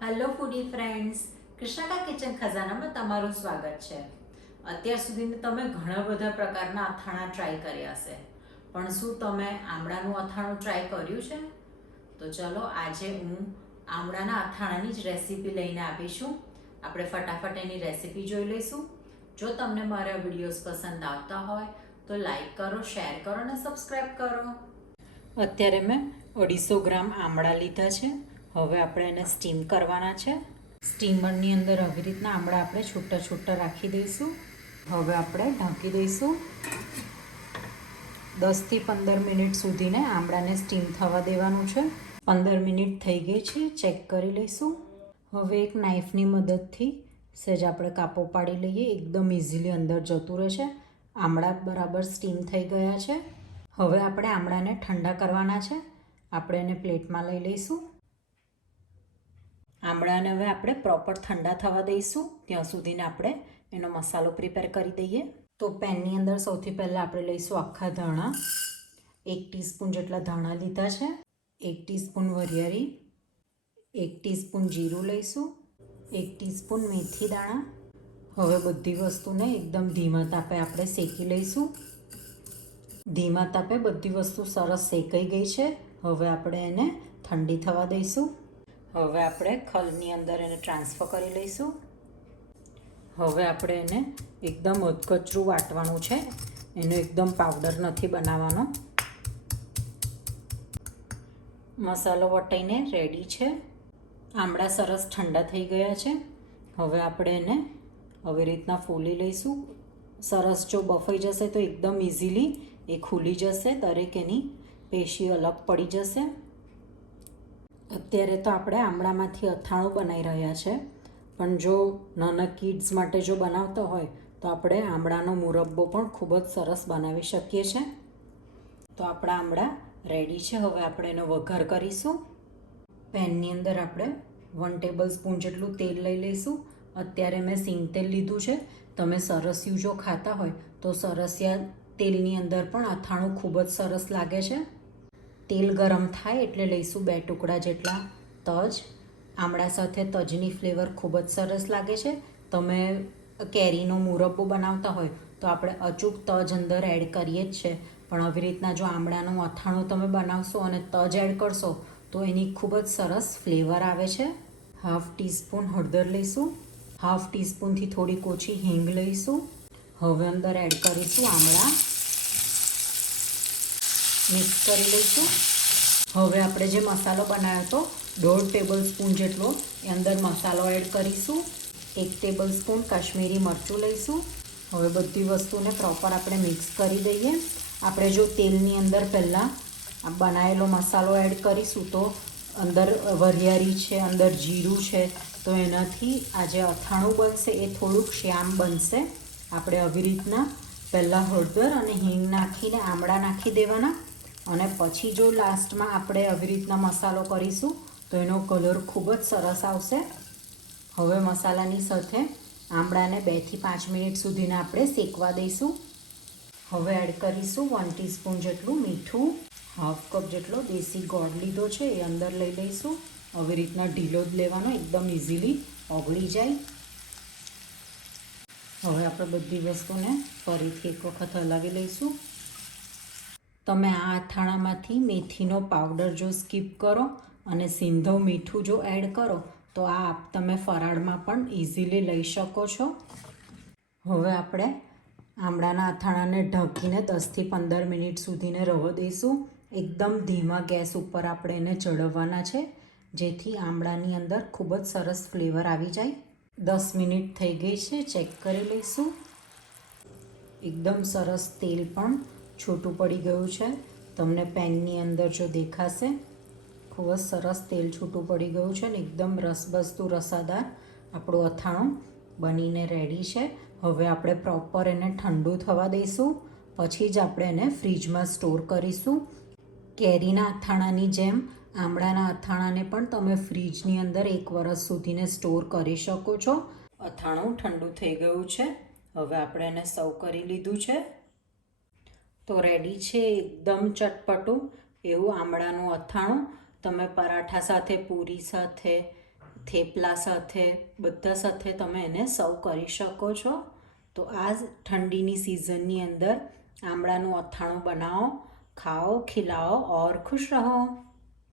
Hello ફૂડી friends, Krishna kitchen ખજાનામાં તમારું સ્વાગત છે. અત્યાર સુધી તમે ઘણા બધા પ્રકારના અથાણા ટ્રાય કર્યા હશે, પણ શું તમે આમળાનું અથાણું ટ્રાય કર્યું છે? તો ચલો આજે હું આમળાના અથાણાની જ રેસીપી લઈને આવી છું. આપણે ફટાફટ એની રેસીપી જોઈ લઈશું. જો તમને મારા વિડીયોઝ પસંદ આવતા હોય તો લાઈક કરો, શેર કરો અને સબસ્ક્રાઈબ કરો. અત્યારે મેં 250 ગ્રામ આમળા લીધા છે. હવે આપણે એને સ્ટીમ કરવાના છે. સ્ટીમરની અંદર આવી રીતના આમળા આપણે છૂટા છૂટા રાખી દઈશું. હવે આપણે ઢાંકી દઈશું. 10થી 15 મિનિટ સુધીને આમળાને સ્ટીમ થવા દેવાનું છે. 15 મિનિટ થઈ ગઈ છે, ચેક કરી લઈશું. હવે એક નાઈફની મદદથી સહેજ આપણે કાપો પાડી લઈએ. એકદમ ઇઝીલી અંદર જતું રહેશે. આમળા બરાબર સ્ટીમ થઈ ગયા છે. હવે આપણે આમળાને ઠંડા કરવાના છે. આપણે એને પ્લેટમાં લઈ લઈશું. આમળાને હવે આપણે પ્રોપર ઠંડા થવા દઈશું. ત્યાં સુધીને આપણે એનો મસાલો પ્રિપેર કરી દઈએ. તો પેનની અંદર સૌથી પહેલાં આપણે લઈશું આખા ધાણા. 1 ટીસ્પૂન જેટલા ધાણા લીધા છે. 1 ટીસ્પૂન વરિયાળી, 1 ટીસ્પૂન જીરું લઈશું, 1 ટીસ્પૂન મેથી દાણા. હવે બધી વસ્તુને એકદમ ધીમા તાપે આપણે શેકી લઈશું. ધીમા તાપે બધી વસ્તુ સરસ શેકાઈ ગઈ છે. હવે આપણે એને ઠંડી થવા દઈશું. હવે આપણે ખલની અંદર એને ટ્રાન્સફર કરી લઈશું. હવે આપણે એને એકદમ અધકચરું વાટવાનું છે. એનો એકદમ પાવડર નથી બનાવવાનો. મસાલો વટાઈને રેડી છે. આમળા સરસ ઠંડા થઈ ગયા છે. હવે આપણે એને આવી રીતના ફોલી લઈશું. સરસ જો બફાઈ જશે તો એકદમ ઇઝીલી એ ખુલી જશે. દરેક એની પેશી અલગ પડી જશે. અત્યારે તો આપણે આમળામાંથી અથાણું બનાવી રહ્યા છે, પણ જો નાના કિડ્સ માટે જો બનાવતો હોય તો આપણે આમળાનો મુરબ્બો પણ ખૂબ જ સરસ બનાવી શકીએ છીએ. તો આપણા આમળા રેડી છે. હવે આપણે એનો વઘાર કરીશું. પેનની અંદર આપણે 1 ટેબલ સ્પૂન જેટલું તેલ લઈ લઈશું. અત્યારે મેં સિંગ તેલ લીધું છે. તમે સરસિયું જો ખાતા હોય તો સરસિયા તેલની અંદર પણ અથાણું ખૂબ જ સરસ લાગે છે. તેલ ગરમ થાય એટલે લઈશું 2 ટુકડા જેટલા તજ. આમળા સાથે તજની ફ્લેવર ખૂબ જ સરસ લાગે છે. તમે કેરીનો મુરબ્બો બનાવતા હોય તો આપણે અચૂક તજ અંદર એડ કરીએ જ છે, પણ આવી રીતના જો આમળાનું અથાણું તમે બનાવશો અને તજ એડ કરશો તો એની ખૂબ જ સરસ ફ્લેવર આવે છે. 1/2 ટીસ્પૂન હળદર લઈશું. 1/2 ટીસ્પૂનથી થોડીક ઓછી હિંગ લઈશું. હવે અંદર એડ કરીશું આમળા. મિક્સ કરી લઈશું. હવે આપણે જે મસાલો બનાવ્યો હતો 1/2 ટેબલ સ્પૂન જેટલો એ અંદર મસાલો એડ કરીશું. 1 ટેબલ સ્પૂન કાશ્મીરી મરચું લઈશું. હવે બધી વસ્તુને પ્રોપર આપણે મિક્સ કરી દઈએ. આપણે જો તેલની અંદર પહેલાં બનાવેલો મસાલો એડ કરીશું તો અંદર વરિયાળી છે, અંદર જીરું છે, તો એનાથી આ જે અથાણું બનશે એ થોડુંક શ્યામ બનશે. આપણે આવી રીતના પહેલાં હળદર અને હિંગ નાખીને આમળા નાખી દેવાના, અને પછી જો લાસ્ટમાં આપણે આવી રીતના મસાલો કરીશું તો એનો કલર ખૂબ જ સરસ આવશે. હવે મસાલાની સાથે આમળાને 2 થી 5 મિનિટ સુધીને આપણે શેકવા દઈશું. હવે એડ કરીશું 1 ટીસ્પૂન જેટલું મીઠું. 1/2 કપ જેટલો દેશી ગોળ લીધો છે એ અંદર લઈ લઈશું. આવી રીતના ઢીલો જ લેવાનો, એકદમ ઇઝીલી ઓગળી જાય. હવે આપણે બધી વસ્તુને ફરીથી એક વખત હલાવી લઈશું. તમે આ અથાણામાંથી મેથીનો પાવડર જો સ્કીપ કરો અને સિંધવ મીઠું જો એડ કરો તો આ તમે ફરાળમાં પણ ઇઝીલી લઈ શકો છો. હવે આપણે આમળાના અથાણાને ઢાંકીને 10થી 15 મિનિટ સુધીને રહેવા દઈશું. એકદમ ધીમા ગેસ ઉપર આપણે એને ચડવવાના છે, જેથી આમળાની અંદર ખૂબ જ સરસ ફ્લેવર આવી જાય. 10 મિનિટ થઈ ગઈ છે, ચેક કરી લઈશું. એકદમ સરસ તેલ પણ છૂટું પડી ગયું છે. તમને પેનની અંદર જો દેખાશે ખૂબ જ સરસ તેલ છૂટું પડી ગયું છે ને એકદમ રસબસતું રસાદાર આપણું અથાણું બનીને રેડી છે. હવે આપણે પ્રોપર એને ઠંડુ થવા દઈશું, પછી જ આપણે એને ફ્રીજમાં સ્ટોર કરીશું. કેરીના અથાણાની જેમ આમળાના અથાણાને પણ તમે ફ્રીજની અંદર 1 વર્ષ સુધીને સ્ટોર કરી શકો છો. અથાણું ઠંડુ થઈ ગયું છે. હવે આપણે એને સર્વ કરી લીધું છે. તો રેડી છે એકદમ ચટપટું એવું આમળાનું અથાણું. તમે પરાઠા સાથે, પૂરી સાથે, થેપલા સાથે બધા સાથે તમે એને સર્વ કરી શકો છો. તો આ ઠંડીની સિઝનની અંદર આમળાનું અથાણું બનાવો, ખાઓ, ખીલાઓ ઓર ખુશ રહો.